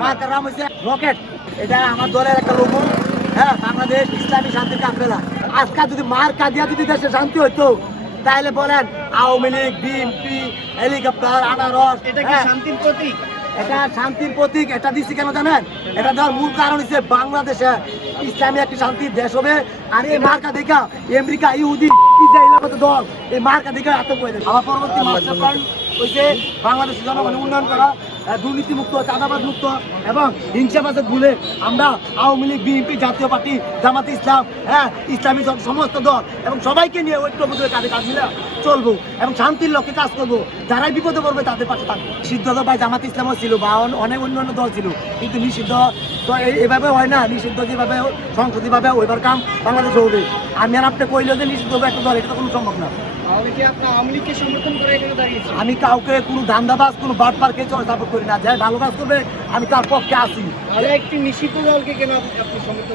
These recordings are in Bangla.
মাতার নাম হচ্ছে রকেট। এটা আমার দলের একটা লোক হ্যাঁ বাংলাদেশ ইসলামী শান্তি কাফেলা। আজকাল যদি মার কাদিয়া যদি দেশে শান্তি হইতো তাহলে বলেন আওয়ামী লীগ বিএনপি হেলিকপ্টার আনারস এটা কি হ্যাঁ, শান্তির প্রতীক? এটা শান্তির প্রতীক এটা দিচ্ছি কেন জানেন? এটা দেওয়ার মূল কারণ হচ্ছে বাংলাদেশে ইসলামী একটি শান্তির দেশ হবে। আর এই মার্কা দেখা আমেরিকা ইহুদি ইসরায়েলের মতো দল এই মার্কা দেখা এত করে দেবে আমার পরবর্তী মাস্টার প্ল্যান হচ্ছে বাংলাদেশের জনগণের উন্নয়ন করা। দুর্নীতি মুক্ত চাঁদাবাদ মুক্ত এবং হিংসাবাদে ভুলে আমরা Awami League BNP Jatiya Party Jamaat-e Islam হ্যাঁ ইসলামী সমস্ত দল এবং সবাইকে নিয়ে ঐক্যবদ্ধ কাজে কাজ মিলে চলবো এবং শান্তির লক্ষ্যে কাজ করব। যারাই বিপদে পড়বে তাদের পাশে থাকব সিদ্ধ তো ভাই জামাত ইসলামও ছিল বা অন- অনেক অন্য অন্য দল ছিল। কিন্তু নিষিদ্ধ তো এই- এভাবে হয় না। নিষিদ্ধ যেভাবে সংসদীভাবে ওইবার কাম বাংলাদেশে হবে। আমি আর আপনি কইলেও যে নিষিদ্ধ হবে একটা দল এটা তো কোনো সম্ভব না। আমি কাউকে কোনো ধান্দাবাজ কোনো বাট পার্কে সাপোর্ট করি না যাই ভালো কাজ করবে আমি তার পক্ষে তাহলে একটি নিষিদ্ধ দলকে কেন?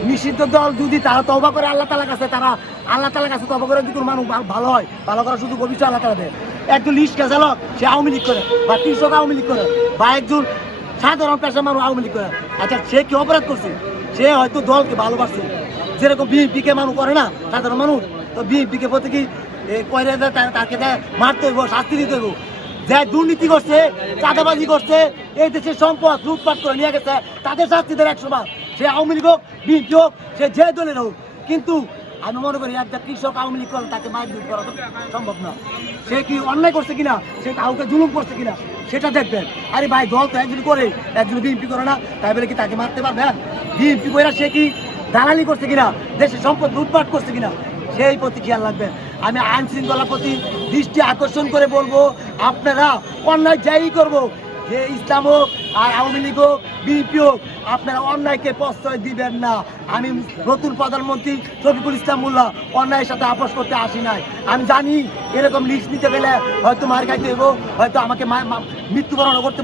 নিষিদ্ধ দল যদি তারা তবা করে আল্লাহ তালা কাছে তারা আল্লাহ তালা কাছে তবা করে যদি কোনো মানুষ ভালো হয় ভালো করার শুধু ভবিষ্যৎ আল্লাহ তালা দেয়। একজন লিস্ট চালক সে আওয়ামী লীগ করে বা কৃষক আওয়ামী লীগ করে বা একজন সাধারণ পেশা মানুষ আওয়ামী লীগ করে। আচ্ছা সে কি অপরাধ করছে? সে হয়তো দলকে ভালোবাসছে। যেরকম বিএনপি কে মানুষ করে না সাধারণ মানুষ তো বিএনপি কে প্রতি কি দেয় তাকে মারতে হইব শাস্তি দিতে হইব। যে দুর্নীতি করছে, চাঁদাবাজি করছে, এই দেশের সম্পদ লুটপাট করে নিয়ে গেছে, তাদের শাস্তি দেয় একশো বার। সে আওয়ামী লীগ হোক, বিএনপি হোক, সে যে দলের হোক। কিন্তু আমি মনে করি একটা কৃষক আওয়ামী লীগ করে তাকে মার দূর করা সম্ভব না। সে কি অন্যায় করছে কিনা, সে কাউকে জুলুম করছে কিনা, সেটা দেখবেন। আরে ভাই, দল তো একজন করে একজন বিএনপি করে না, তাই বলে কি তাকে মারতে পারবেন বিএনপি করে সে কি দালালি করছে কিনা দেশের সম্পদ লুটপাট করছে কিনা, সেই প্রতি খেয়াল রাখবেন আমি আইন শৃঙ্খলার প্রতি দৃষ্টি আকর্ষণ করে বলব, আপনারা অন্যায় যাই করব, যে ইসলাম হোক আর আওয়ামী লীগ হোক, বিএনপি হোক, আপনারা অন্যায়কে প্রশ্রয় দিবেন না। আমি নতুন প্রধানমন্ত্রী শফিকুল ইসলাম মোল্লা অন্যায়ের সাথে আপোষ করতে আসি নাই। আমি জানি এরকম লিস্ট নিতে গেলে হয়তো মার খাইতে হইব, হয়তো আমাকে মৃত্যুবরণ করতে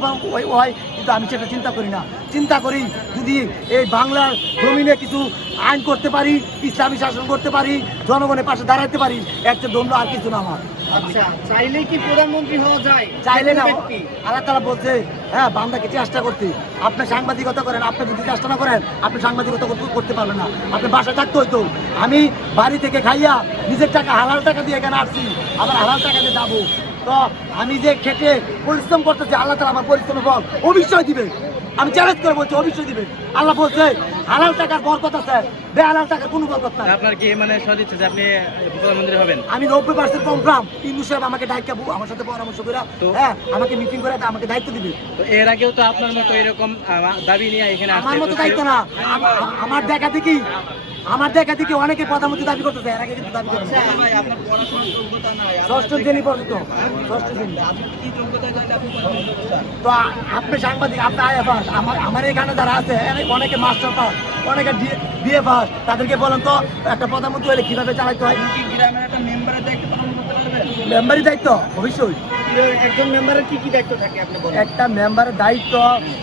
হয় কিন্তু আমি সেটা চিন্তা করি না। চিন্তা করি যদি এই বাংলার জমিনে কিছু আইন করতে পারি, ইসলামী শাসন করতে পারি, জনগণের পাশে দাঁড়াতে পারি একটা দণ্ড আর কিছু না আমার। আচ্ছা চাইলে কি প্রধানমন্ত্রী হওয়া যায়? চাইলে না আল্লাহ তালা বলছে হ্যাঁ বান্দাকে চেষ্টা করতে আপনি সাংবাদিকতা করেন আপনি যদি চেষ্টা না করেন আপনি সাংবাদিকতা করতে- পারবেন না। আপনি বাসায় থাকতে হইতো। আমি বাড়ি থেকে খাইয়া নিজের টাকা হালাল টাকা দিয়ে এখানে আসছি আবার হালাল টাকা দিয়ে যাব। তো আমি যে খেটে পরিশ্রম করতেছি আল্লাহ তালা আমার পরিশ্রমের ফল অবশ্যই দিবে আমি চ্যালেঞ্জ করে বলছি অবশ্যই দিবে আল্লাহ বলছে হালাল টাকার বরকত আছে বেহালাল টাকার কোনো বরকত নাই। আপনার কি মানে সদিচ্ছা যে আপনি প্রধানমন্ত্রী হবেন? আমি নব্বই পার্সেন্ট কনফার্ম ইন্দু সাহেব আমাকে দায়িত্ব আমার সাথে পরামর্শ করে হ্যাঁ আমাকে মিটিং করে আমাকে দায়িত্ব দিবে। তো এর আগেও তো আপনার মতো এরকম দাবি নিয়ে এখানে আমার মতো দায়িত্ব না। আম- আম- আমার দেখা দেখি আমার দেখা দেখি অনেকে প্রধানমন্ত্রী দাবি করতেছে এর আগে কিন্তু দাবি করতেছে। আচ্ছা, ভাই আপনার পড়াশোনার যোগ্যতা নাই ষষ্ঠ শ্রেণি পর্যন্ত ষষ্ঠ শ্রেণি। কি যোগ্যতা থাকলে আপনি পরামর্শ তো আপনি সাংবাদিক আপনি আয়া পাস আমার আমার এখানে যারা আছে অনেকে মাস্টার পাস অনেকে বিএ পাস তাদেরকে বলেন তো একটা প্রধানমন্ত্রী হলে কীভাবে চালাইতে হয়? কি গ্রামের একটা মেম্বারের দায়িত্ব মেম্বারই দায়িত্ব অবশ্যই। একজন মেম্বারের কি কি দায়িত্ব একটা মেম্বারের দায়িত্ব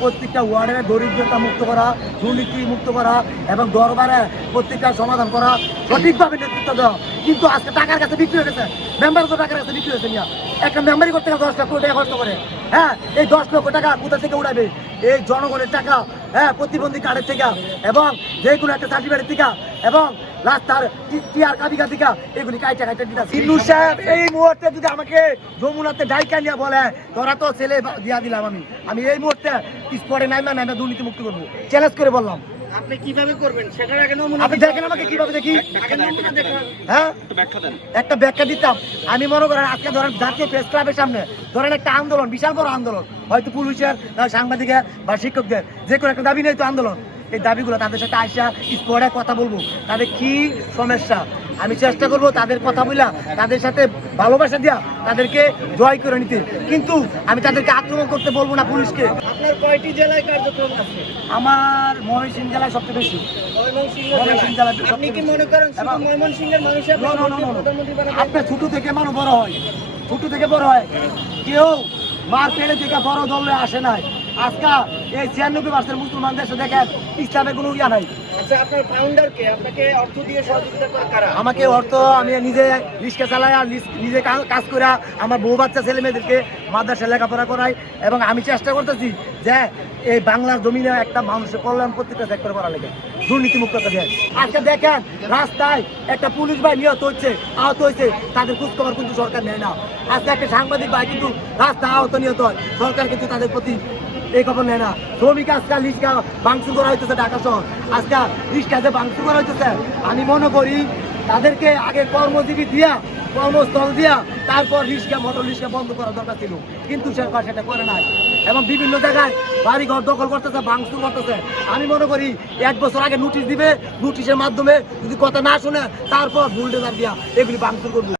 প্রত্যেকটা ওয়ার্ডের দরিদ্রতা মুক্ত করা, দুর্নীতি মুক্ত করা এবং দরবারে প্রত্যেকটা সমাধান করা, সঠিকভাবে নেতৃত্ব দেওয়া। কিন্তু আজকে টাকার কাছে বিক্রি হয়ে গেছে। মেম্বার তো টাকার কাছে বিক্রি হয়েছে নিয়া একটা মেম্বারই করতে গেলে দশ লক্ষ টাকা খরচ করে। হ্যাঁ এই দশ লক্ষ টাকা কোথা থেকে উড়াবে? এই জনগণের টাকা হ্যাঁ প্রতিবন্ধী কার্ডের থেকে এবং যে কোনো একটা সার্টিফিকেটের থেকে এবং রাস্তার থেকে এগুলি কাইটা কাইটা দিতে সিন্ধু সাহেব এই মুহূর্তে যদি আমাকে যমুনাতে ডাইকা নিয়ে বলে তোরা তো ছেলে দিয়া দিলাম আমি। আমি এই মুহূর্তে স্পটে নাইমা নাইমা দুর্নীতি মুক্তি করব। চ্যালেঞ্জ করে বললাম। আপনি কীভাবে করবেন? সেটার আগে নমুনা আপনি দেখেন। আমাকে কীভাবে দেখি। আগে নমুনা দেখান। হ্যাঁ? একটু ব্যাখ্যা দেন। একটা ব্যাখ্যা দিতাম। আমি মনে করেন আজকে ধরেন জাতীয় প্রেস ক্লাবের সামনে ধরেন একটা আন্দোলন বিশাল বড় আন্দোলন। হয়তো পুলিশের সাংবাদিকের বা শিক্ষকদের যে কোনো একটা দাবি নেই তো আন্দোলন। এই দাবিগুলো তাদের সাথে আসা স্পটে কথা বলব। তাদের কি সমস্যা? আমি চেষ্টা করব তাদের কথা বলা তাদের সাথে ভালোবাসা দিয়া তাদেরকে জয় করে নিতে। কিন্তু আমি তাদেরকে আক্রমণ করতে বলব না পুলিশকে। আপনার কয়টি জেলায় কার্যক্রম আছে? আমার ময়মনসিংহ জেলায় সবচেয়ে বেশি। আপনি কি মনে করেন ময়মনসিংহের মানুষের? আপনার ছোট থেকে মানুষ বড় হয়। ছোট থেকে বড় হয়। কেউ মার পেড়ে থেকে বড় দলে আসে নাই। আজকে এই ছিয়ানব্বই পার্সেন্ট মুসলমান দেশে দেখেন ইসলামের কোনো ইয়া নাই। আচ্ছা আমাকে অর্থ আমি নিজে রিক্সা চালাই আর নিজে কাজ করে আমার বউ বাচ্চা ছেলে মেয়েদেরকে মাদ্রাসা লেখাপড়া করাই এবং আমি চেষ্টা করতেছি যে এই বাংলার জমিনে একটা মানুষের কল্যাণ প্রত্যেকটা সেক্টর করা লেগে। দুর্নীতিমুক্ততা দেয়। আজকে দেখেন রাস্তায় একটা পুলিশ ভাই নিহত হচ্ছে আহত হয়েছে তাদের খোঁজখবর কিন্তু সরকার নেয় না। আজকে একটা সাংবাদিক ভাই কিন্তু রাস্তায় আহত নিহত হয় সরকার কিন্তু তাদের প্রতি এই খবর নেয় না। শ্রমিক আজকাল রিক্সা ভাঙচুর করা হইতেছে ঢাকা শহর। আজকাল রিক্সাতে ভাঙচুর করা হইতেছে, আমি মনে করি তাদেরকে আগে কর্মজীবী দিয়া, কর্মস্থল দিয়া, তারপর রিক্সা মোটর রিক্সা বন্ধ করা দরকার ছিল। কিন্তু সরকার সেটা করে নাই। এবং বিভিন্ন জায়গায় বাড়ি ঘর দখল করতেছে, ভাঙচুর করতেছে। আমি মনে করি এক বছর আগে নোটিশ দিবে নোটিশের মাধ্যমে যদি কথা না শুনে তারপর বুলডোজার দিয়া এগুলি ভাঙচুর করবে।